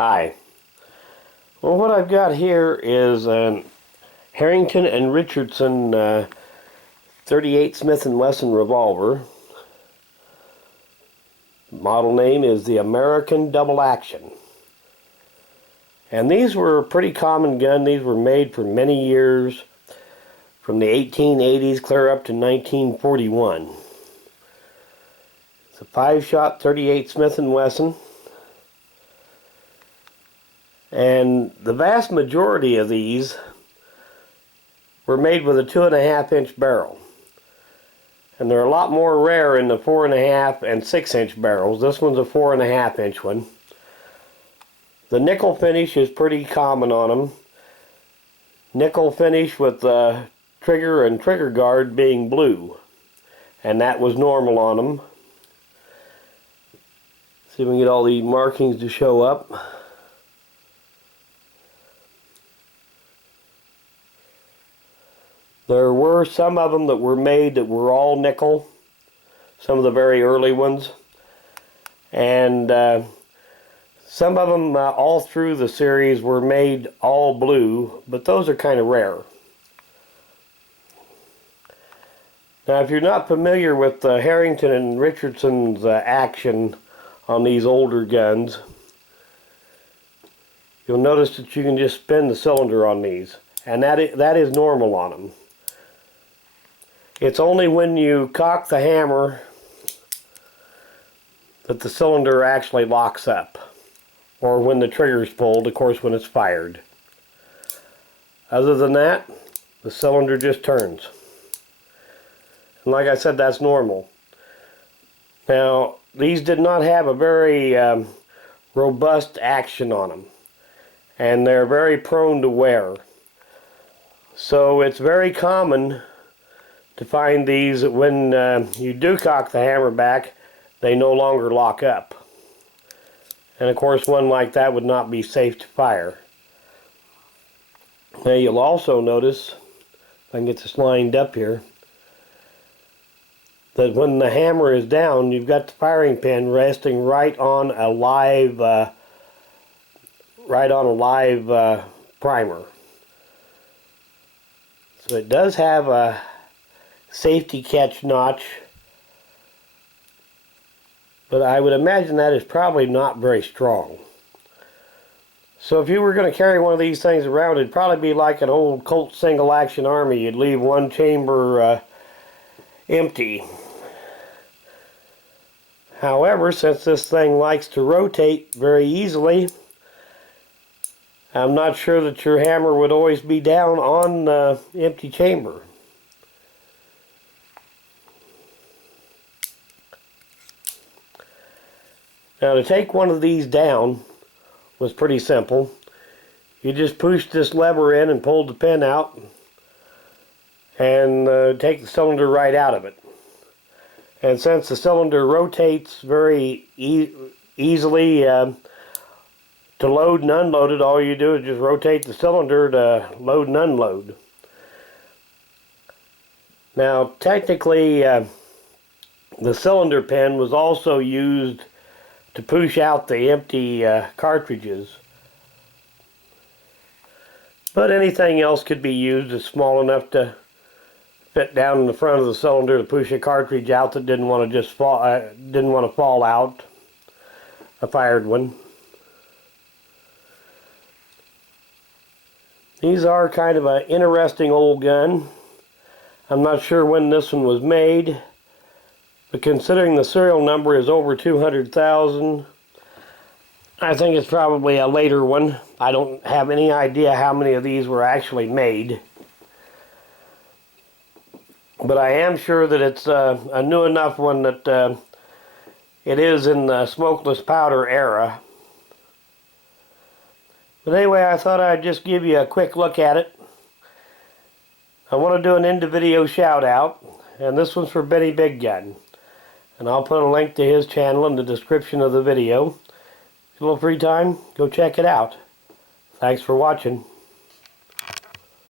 Hi. Well, what I've got here is an Harrington and Richardson 38 Smith & Wesson revolver. Model name is the American Double Action. And these were a pretty common gun. These were made for many years, from the 1880s clear up to 1941. It's a 5-shot 38 Smith & Wesson. And the vast majority of these were made with a 2.5-inch barrel. And they're a lot more rare in the 4.5 and 6-inch barrels. This one's a 4.5-inch one. The nickel finish is pretty common on them. Nickel finish with the trigger and trigger guard being blue. And that was normal on them. See if we can get all the markings to show up. There were some of them that were made that were all nickel, some of the very early ones, and some of them all through the series were made all blue, but those are kind of rare. Now, if you're not familiar with Harrington and Richardson's action on these older guns, you'll notice that you can just spin the cylinder on these, and that is normal on them. It's only when you cock the hammer that the cylinder actually locks up, or when the trigger is pulled, of course, when it's fired. Other than that, the cylinder just turns. And like I said, that's normal. Now, these did not have a very robust action on them, and they're very prone to wear. So it's very common to find these that when you do cock the hammer back, they no longer lock up. And of course, one like that would not be safe to fire. Now, you'll also notice, if I can get this lined up here, that when the hammer is down, you've got the firing pin resting right on a live primer. So it does have a safety catch notch, but I would imagine that is probably not very strong. So if you were going to carry one of these things around, it'd probably be like an old Colt single action army. You'd leave one chamber empty. However, since this thing likes to rotate very easily, I'm not sure that your hammer would always be down on the empty chamber. Now, to take one of these down was pretty simple. You just pushed this lever in and pulled the pin out and take the cylinder right out of it. And since the cylinder rotates very easily to load and unload it, all you do is just rotate the cylinder to load and unload. Now, technically, the cylinder pin was also used to push out the empty cartridges. But anything else could be used. It's small enough to fit down in the front of the cylinder to push a cartridge out that didn't want to fall out, a fired one. These are kind of an interesting old gun. I'm not sure when this one was made, but considering the serial number is over 200,000, I think it's probably a later one. I don't have any idea how many of these were actually made. But I am sure that it's a new enough one that it is in the smokeless powder era. But anyway, I thought I'd just give you a quick look at it. I want to do an end of video shout out, and this one's for Benny Big Gun. And I'll put a link to his channel in the description of the video. If you have a little free time, go check it out. Thanks for watching.